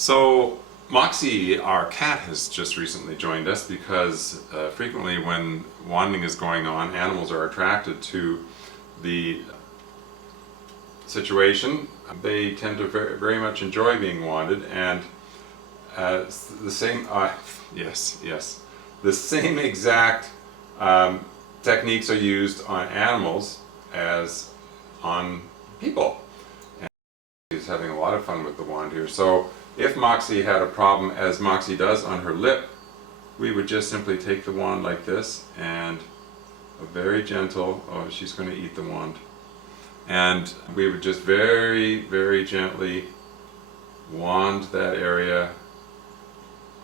So Moxie, our cat, has just recently joined us because frequently when wanding is going on, animals are attracted to the situation. They tend to very much enjoy being wanded, and the same, the same exact techniques are used on animals as on people. And he's having a lot of fun with the wand here. So if Moxie had a problem, as Moxie does on her lip, we would just simply take the wand like this and a very gentle, oh, she's going to eat the wand. And we would just very, very gently wand that area.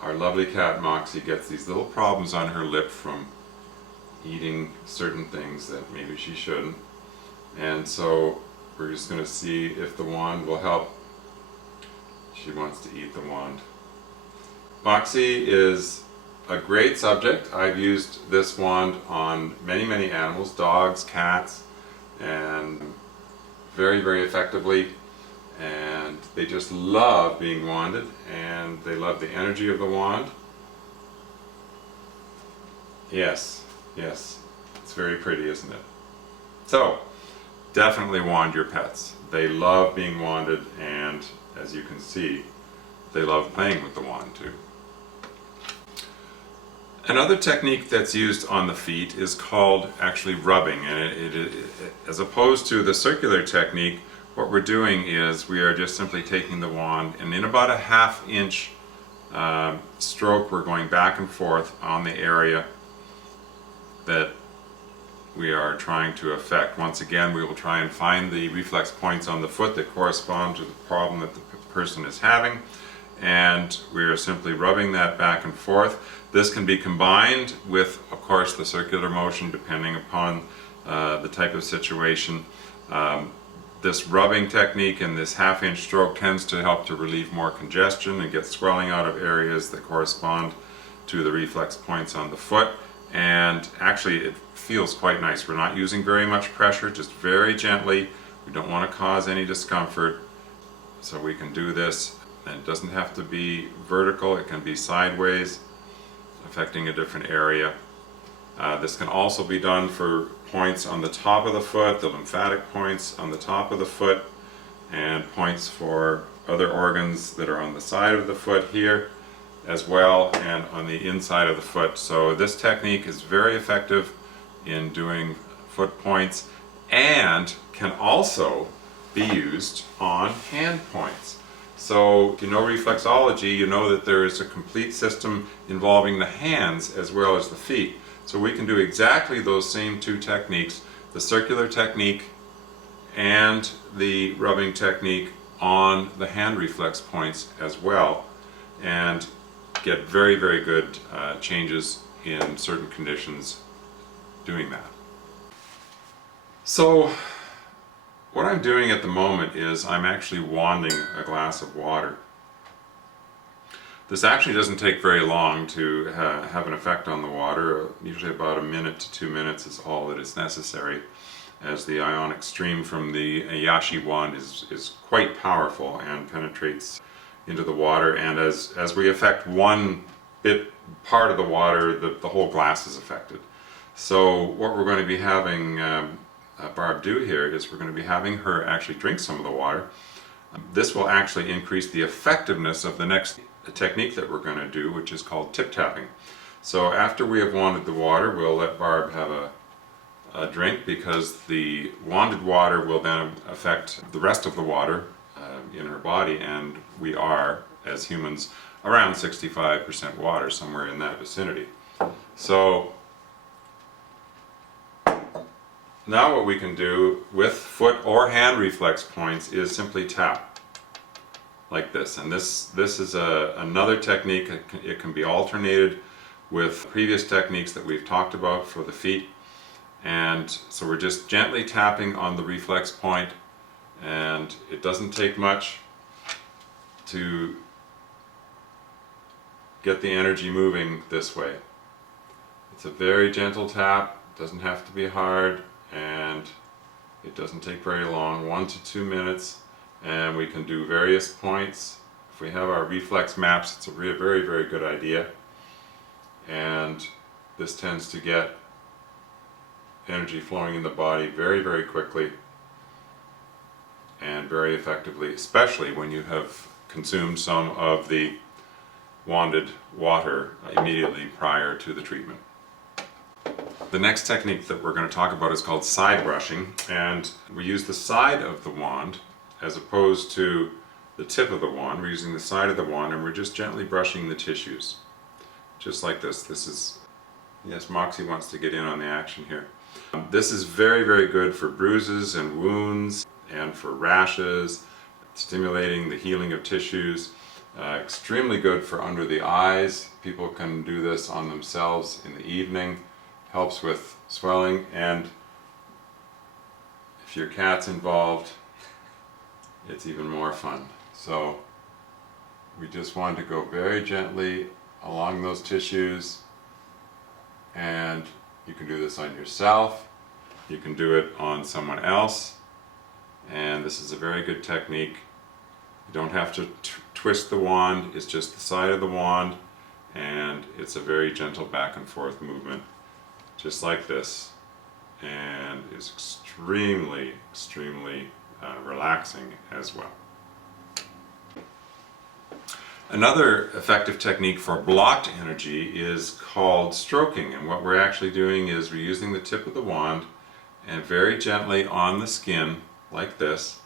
Our lovely cat Moxie gets these little problems on her lip from eating certain things that maybe she shouldn't. And so we're just going to see if the wand will help. She wants to eat the wand. Moxie is a great subject. I've used this wand on many animals, dogs, cats, and very, very effectively. And they just love being wanded, and they love the energy of the wand. Yes, yes, it's very pretty, isn't it? So, definitely wand your pets. They love being wanded, and as you can see, they love playing with the wand too. Another technique that's used on the feet is called actually rubbing, and as opposed to the circular technique, what we're doing is we are just simply taking the wand, and in about a half-inch stroke we're going back and forth on the area that we are trying to affect. Once again, we will try and find the reflex points on the foot that correspond to the problem that the person is having, and we are simply rubbing that back and forth. This can be combined with, of course, the circular motion depending upon the type of situation. This rubbing technique and this half-inch stroke tends to help to relieve more congestion and get swelling out of areas that correspond to the reflex points on the foot. And actually it feels quite nice. We're not using very much pressure, just very gently. We don't want to cause any discomfort, so we can do this. And it doesn't have to be vertical, it can be sideways, affecting a different area. This can also be done for points on the top of the foot, the lymphatic points on the top of the foot, and points for other organs that are on the side of the foot here as well, and on the inside of the foot. So this technique is very effective in doing foot points and can also be used on hand points. So if you know reflexology, you know that there is a complete system involving the hands as well as the feet. So we can do exactly those same two techniques, the circular technique and the rubbing technique, on the hand reflex points as well, and get very, very good changes in certain conditions doing that. So what I'm doing at the moment is I'm actually wanding a glass of water. This actually doesn't take very long to have an effect on the water. Usually about 1 to 2 minutes is all that is necessary, as the ionic stream from the Iyashi wand is quite powerful and penetrates into the water, and as we affect one part of the water, the whole glass is affected. So what we're going to be having Barb do here is we're going to be having her actually drink some of the water. This will actually increase the effectiveness of the next technique that we're going to do, which is called tip tapping. So after we have wanded the water, we'll let Barb have a drink, because the wanded water will then affect the rest of the water in her body, and we are, as humans, around 65% water, somewhere in that vicinity. So now what we can do with foot or hand reflex points is simply tap like this. And this is another technique. It can be alternated with previous techniques that we've talked about for the feet. And so we're just gently tapping on the reflex point, and it doesn't take much to get the energy moving this way. It's a very gentle tap, it doesn't have to be hard, and it doesn't take very long, 1 to 2 minutes, and we can do various points If we have our reflex maps, it's a very, very good idea. And this tends to get energy flowing in the body very, very quickly and very effectively, especially when you have consumed some of the wanded water immediately prior to the treatment. The next technique that we're going to talk about is called side brushing, and we use the side of the wand as opposed to the tip of the wand. We're using the side of the wand and we're just gently brushing the tissues. Just like this. This is, yes, Moxie wants to get in on the action here. This is very, very good for bruises and wounds and for rashes, stimulating the healing of tissues. Extremely good for under the eyes. People can do this on themselves in the evening. Helps with swelling, and if your cat's involved, it's even more fun. So we just want to go very gently along those tissues, and you can do this on yourself, you can do it on someone else, and this is a very good technique. You don't have to twist the wand, it's just the side of the wand, and it's a very gentle back and forth movement, just like this, and is extremely, extremely relaxing as well. Another effective technique for blocked energy is called stroking, and what we're actually doing is we're using the tip of the wand and very gently on the skin like this,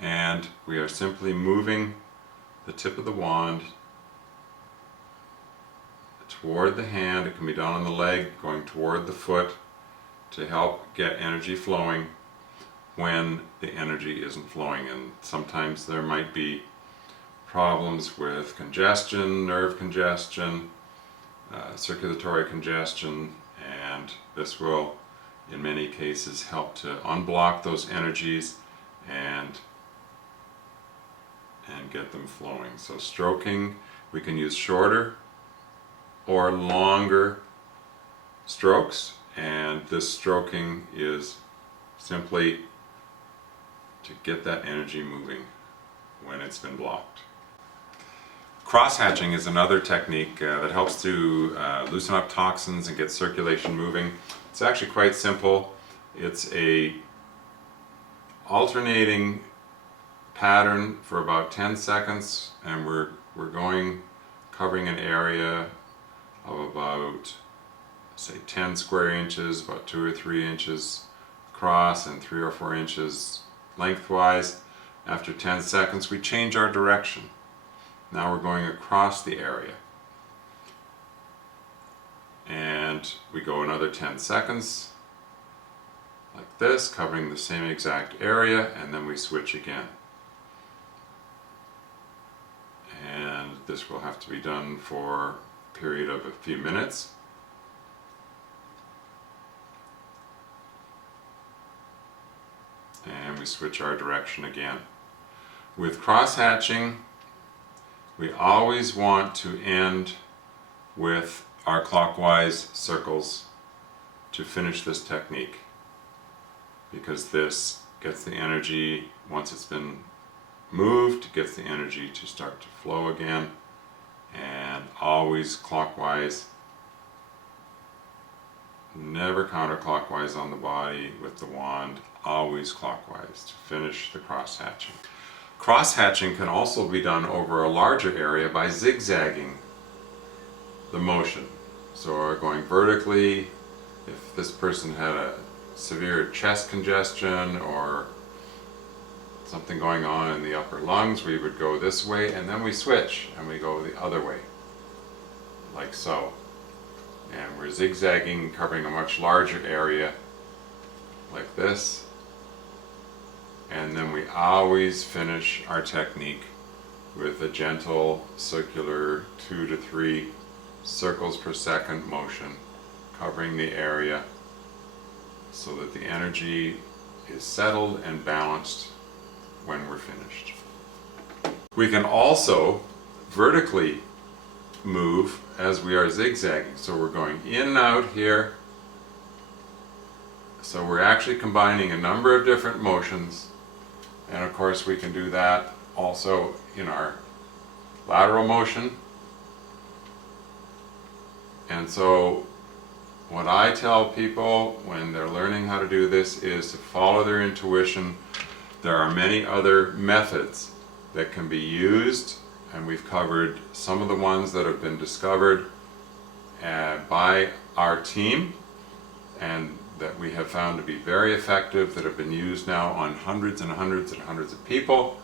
and we are simply moving the tip of the wand toward the hand. It can be done on the leg, going toward the foot to help get energy flowing when the energy isn't flowing. And sometimes there might be problems with congestion, nerve congestion, circulatory congestion, and this will in many cases help to unblock those energies and get them flowing. So stroking, we can use shorter or longer strokes, and this stroking is simply to get that energy moving when it's been blocked. Crosshatching is another technique that helps to loosen up toxins and get circulation moving. It's actually quite simple. It's a alternating pattern for about 10 seconds, and we're covering an area of about, say, 10 square inches, about 2 or 3 inches across and 3 or 4 inches lengthwise. After 10 seconds we change our direction. Now we're going across the area, and we go another 10 seconds like this, covering the same exact area, and then we switch again. And this will have to be done for a period of a few minutes. And we switch our direction again. With cross-hatching, we always want to end with our clockwise circles to finish this technique, because this gets the energy, once it's been moved, gets the energy to start to flow again, and always clockwise, never counterclockwise on the body with the wand, always clockwise to finish the cross-hatching. Cross-hatching can also be done over a larger area by zigzagging the motion. So we're going vertically. If this person had a severe chest congestion or something going on in the upper lungs, we would go this way, and then we switch and we go the other way, like so. And we're zigzagging, covering a much larger area like this. And then we always finish our technique with a gentle circular 2 to 3 circles per second motion, covering the area so that the energy is settled and balanced when we're finished. We can also vertically move as we are zigzagging. So we're going in and out here. So we're actually combining a number of different motions, and of course we can do that also in our lateral motion. And so what I tell people when they're learning how to do this is to follow their intuition. There are many other methods that can be used, and we've covered some of the ones that have been discovered by our team and that we have found to be very effective, that have been used now on hundreds and hundreds and hundreds of people.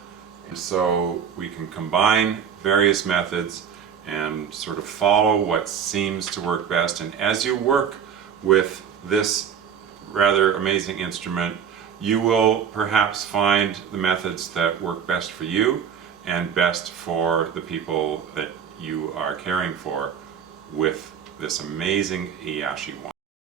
And so we can combine various methods and sort of follow what seems to work best. And as you work with this rather amazing instrument, you will perhaps find the methods that work best for you and best for the people that you are caring for with this amazing Iyashi wand.